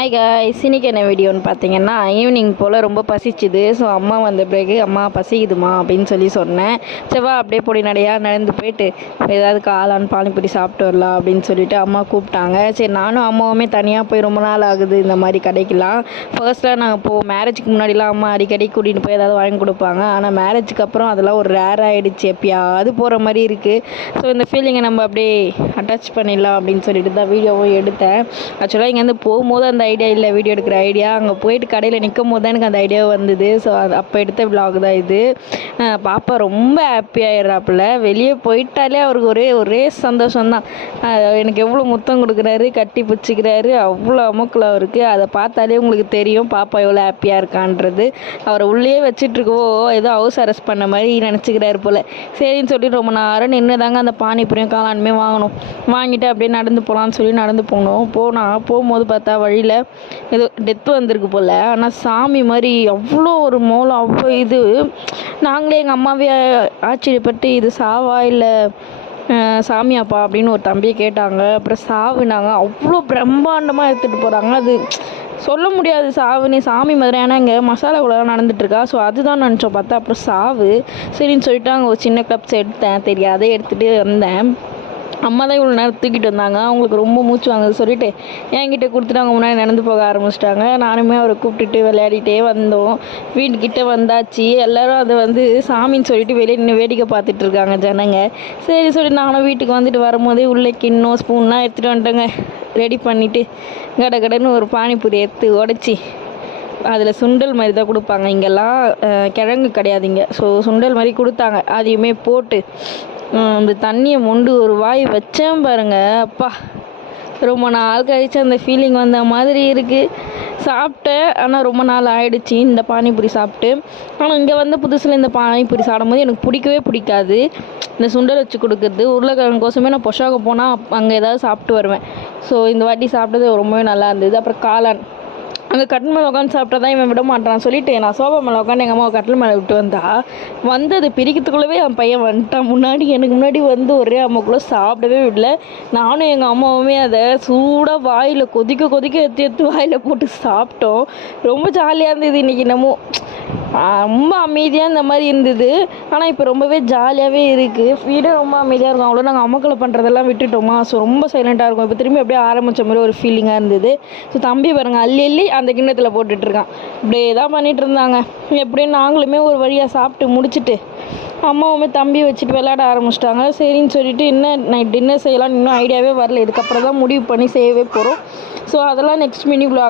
Hi guys, இன்னைக்கு என்ன வீடியோன்னு பார்த்தீங்கன்னா, ஈவினிங் போல் ரொம்ப பசிச்சுது. ஸோ அம்மா வந்த பிறகு அம்மா பசிக்குதுமா அப்படின்னு சொன்னேன். செவ்வா அப்படியே பொடி நடையாக நடந்து போயிட்டு ஏதாவது காளான் பானிபூரி சாப்பிட்டு வரலாம் அப்படின்னு சொல்லிட்டு அம்மா கூப்பிட்டாங்க. சரி, நானும் அம்மாவுமே தனியாக போய் ரொம்ப நாள் ஆகுது இந்த மாதிரி கடைக்கெலாம். ஃபர்ஸ்ட்லாம் நாங்கள் மேரேஜுக்கு முன்னாடிலாம் அம்மா அடிக்கடி கூட்டிகிட்டு போய் ஏதாவது வாங்கி கொடுப்பாங்க. ஆனால் மேரேஜுக்கு அப்புறம் அதெல்லாம் ஒரு ரேர் ஆகிடுச்சு, எப்பயாவது போகிற மாதிரி இருக்குது. ஸோ இந்த ஃபீலிங்கை நம்ம அப்படியே அட்டாச் பண்ணிடலாம் அப்படின்னு சொல்லிட்டு தான் வீடியோவும் எடுத்தேன். ஆக்சுவலாக இங்கேருந்து போகும்போது அந்த ஐடியா இல்லை, வீடியோ எடுக்கிற ஐடியா. அங்கே போயிட்டு கடையில் நிற்கும் போது தான் எனக்கு அந்த ஐடியா வந்தது. ஸோ அது அப்போ எடுத்த விலாக் தான் இது. பாப்பா ரொம்ப ஹாப்பியாகிடுறாப்புல. வெளியே போயிட்டாலே அவருக்கு ஒரே சந்தோஷம்தான். எனக்கு எவ்வளோ முத்தம் கொடுக்குறாரு, கட்டி பிடிச்சிக்கிறாரு, அவ்வளோ அமுக்கில் அவருக்கு. அதை பார்த்தாலே உங்களுக்கு தெரியும் பாப்பா எவ்வளோ ஹாப்பியாக இருக்கான்றது. அவரை உள்ளே வச்சிட்ருக்கவோ ஏதோ ஹவுஸ் அரெஸ்ட் பண்ண மாதிரி நினச்சிக்கிறாரு போல். சரின்னு சொல்லி ரொம்ப நேரம் நின்று தாங்க அந்த பானிபூரியும் காளானுமே வாங்கணும். வாங்கிட்டு அப்படியே நடந்து போகலான்னு சொல்லி நடந்து போகும்போது பார்த்தா வழியில் ஏதோ டெத்து வந்திருக்கு போல். ஆனால் சாமி மாதிரி அவ்வளோ ஒரு மோளம், அவ்வளோ இது. நாங்களே எங்கள் அம்மாவே ஆச்சரியப்பட்டு இது சாவா இல்லை சாமியாப்பா அப்படின்னு ஒரு தம்பியை கேட்டாங்க. அப்புறம் சாவுனாங்க. அவ்வளோ பிரம்மாண்டமாக எடுத்துகிட்டு போகிறாங்க. அது சொல்ல முடியாது சாவுன்னு, சாமி மாதிரி. ஏன்னா இங்கே மசாலா குழலாம் நடந்துட்டுருக்கா. ஸோ அதுதான் நினச்சோம். பார்த்தா அப்புறம் சாவு. சரின்னு சொல்லிட்டு அங்கே ஒரு சின்ன கிளப்ஸ் எடுத்தேன், தெரியாத எடுத்துகிட்டு வந்தேன். அம்மா தான் இவ்வளோ நேரம் தூக்கிட்டு வந்தாங்க. அவங்களுக்கு ரொம்ப மூச்சு வாங்குது சொல்லிட்டு என்கிட்ட கொடுத்துட்டு அவங்க முன்னாடி நடந்து போக ஆரம்பிச்சிட்டாங்க. நானுமே அவரை கூப்பிட்டுட்டு விளையாடிட்டே வந்தோம். வீட்டுக்கிட்ட வந்தாச்சு. எல்லோரும் அதை சாமின்னு சொல்லிட்டு வெளியே நின்று வேடிக்கை பார்த்துட்டு இருக்காங்க ஜனங்க. சரி சொல்லி நானும் வீட்டுக்கு வந்துட்டு வரும்போதே உள்ளே கிண்ணம் ஸ்பூன்லாம் எடுத்துகிட்டு வந்துட்டேங்க. ரெடி பண்ணிவிட்டு கடன்னு ஒரு பானிபூரி எடுத்து உடச்சி அதில் சுண்டல் மாதிரி தான் கொடுப்பாங்க. இங்கெல்லாம் கிழங்கு கிடையாதுங்க. ஸோ சுண்டல் மாதிரி கொடுத்தாங்க. அதையுமே போட்டு அந்த தண்ணியை மொண்டு ஒரு வாய் வச்சேன் பாருங்க. அப்பா, ரொம்ப நாள் கழிச்சு அந்த ஃபீலிங் வந்த மாதிரி இருக்குது. சாப்பிட்டேன், ஆனால் ரொம்ப நாள் ஆயிடுச்சு இந்த பானிபூரி சாப்பிட்டு. ஆனால் இங்கே வந்து புதுசில் இந்த பானிபூரி சாப்பிடும்போது எனக்கு பிடிக்கவே பிடிக்காது. இந்த சுண்டல் வச்சு கொடுக்குறது உருளைக்கிழங்கு கோசமே நான் பொஷாக போனால் அங்கே ஏதாவது சாப்பிட்டு வருவேன். ஸோ இந்த வாட்டி சாப்பிட்டது ரொம்பவே நல்லா இருந்தது. அப்புறம் காளான் அங்கே கட்டில் மேலே உட்காந்து சாப்பிட்டா தான் இவன் விட மாட்டான்னு சொல்லிட்டு நான் சோஃபா மேலே உட்காந்து எங்கள் அம்மாவை கட்டில் மேலே விட்டு வந்தது பிரிக்கிறதுக்குள்ளவே என் பையன் வந்துட்டான். எனக்கு முன்னாடி ஒரே அம்மாக்குள்ளே சாப்பிடவே விடல. நானும் எங்கள் அம்மாவுமே அதை சூடாக வாயில் கொதிக்க எடுத்து வாயில் போட்டு சாப்பிட்டோம். ரொம்ப ஜாலியாக இருந்தது. இன்றைக்கி என்னமோ ரொம்ப அமைதியாக இந்த மாதிரி இருந்தது. ஆனால் இப்போ ரொம்பவே ஜாலியாகவே இருக்குது. வீடும் ரொம்ப அமைதியாக இருக்கும். அவ்வளோ நாங்கள் அமக்களை பண்ணுறதெல்லாம் விட்டுட்டோமா. ஸோ ரொம்ப சைலண்ட்டாக இருக்கும். இப்போ திரும்பி அப்படியே ஆரம்பித்த மாதிரி ஒரு ஃபீலிங்காக இருந்தது. ஸோ தம்பி பாருங்கள், அள்ளி அந்த கிண்ணத்தில் போட்டுட்ருக்கான். இப்படியே தான் பண்ணிகிட்டு இருந்தாங்க. எப்படியும் நாங்களுமே ஒரு வழியாக சாப்பிட்டு முடிச்சுட்டு அம்மாவுமே தம்பி வச்சுட்டு விளையாட ஆரம்பிச்சிட்டாங்க. சரின்னு சொல்லிட்டு இன்னும் நைட் டின்னர் செய்யலாம்னு இன்னும் ஐடியாவே வரல. இதுக்கப்புறம் தான் முடிவு பண்ணி செய்யவே போகிறோம். ஸோ அதெல்லாம் நெக்ஸ்ட் மினி vlog